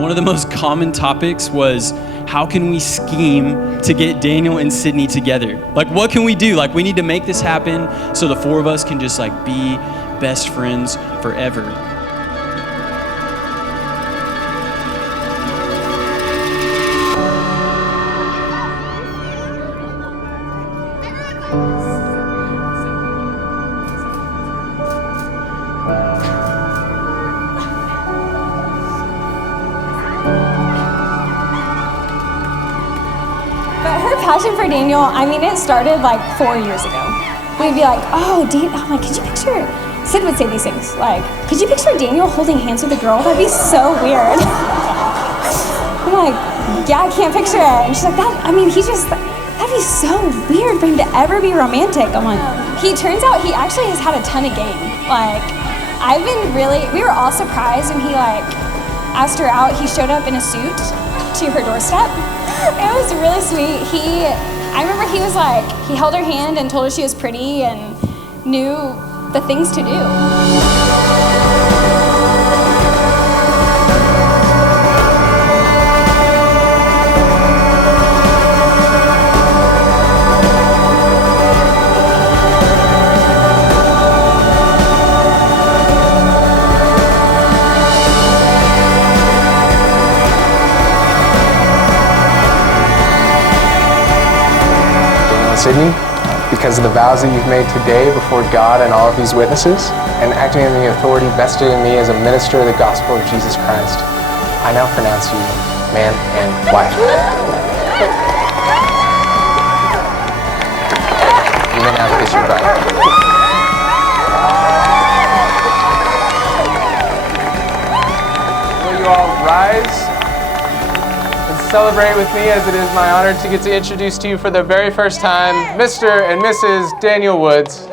One of the most common topics was, how can we scheme to get Daniel and Sydney together? Like, what can we do? Like, we need to make this happen so the four of us can just like be best friends forever. Passion for Daniel, I mean, it started like 4 years ago. We'd be like, oh, I'm like, could you picture, Sid would say these things, like, could you picture Daniel holding hands with a girl? That'd be so weird. I'm like, yeah, I can't picture it. And she's like, that'd be so weird for him to ever be romantic. I'm like, he turns out he actually has had a ton of game. Like, we were all surprised when he like asked her out. He showed up in a suit to her doorstep. It was really sweet. I remember he was like, he held her hand and told her she was pretty and knew the things to do. Sydney, because of the vows that you've made today before God and all of these witnesses, and acting in the authority vested in me as a minister of the gospel of Jesus Christ, I now pronounce you man and wife. You may now kiss your bride. Will you all rise? Celebrate with me, as it is my honor to get to introduce to you for the very first time Mr. and Mrs. Daniel Woods.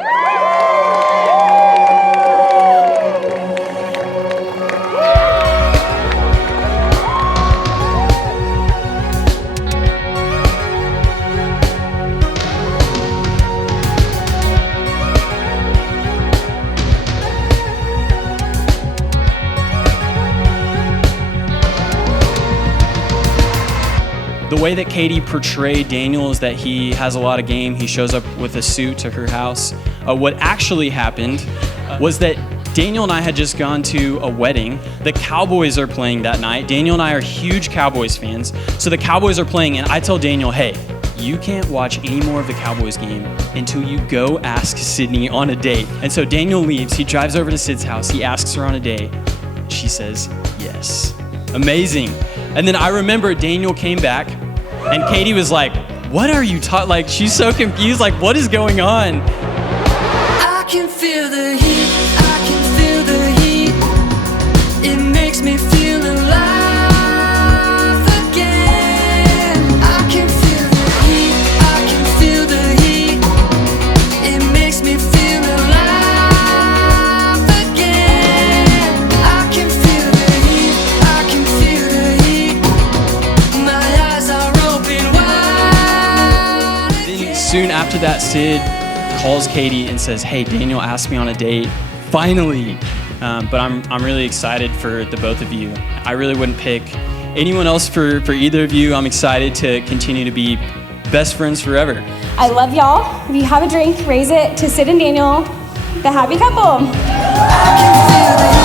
The way that Katie portrayed Daniel is that he has a lot of game. He shows up with a suit to her house. What actually happened was that Daniel and I had just gone to a wedding. The Cowboys are playing that night. Daniel and I are huge Cowboys fans. So the Cowboys are playing, and I tell Daniel, hey, you can't watch any more of the Cowboys game until you go ask Sydney on a date. And so Daniel leaves. He drives over to Sid's house. He asks her on a date. She says yes. Amazing. And then I remember Daniel came back, and Katie was like, what are you talking? Like, she's so confused, like, what is going on? I can feel the heat, I can feel the heat. It makes me feel alive again. I can feel the heat, I can feel the heat. It makes me feel alive again. I can feel the heat, I can feel the heat. My eyes are open wide again. Soon after that, Sid calls Katie and says, hey, Daniel asked me on a date, finally. But I'm really excited for the both of you. I really wouldn't pick anyone else for either of you. I'm excited to continue to be best friends forever. I love y'all. If you have a drink, raise it to Sid and Daniel, the happy couple. I can feel the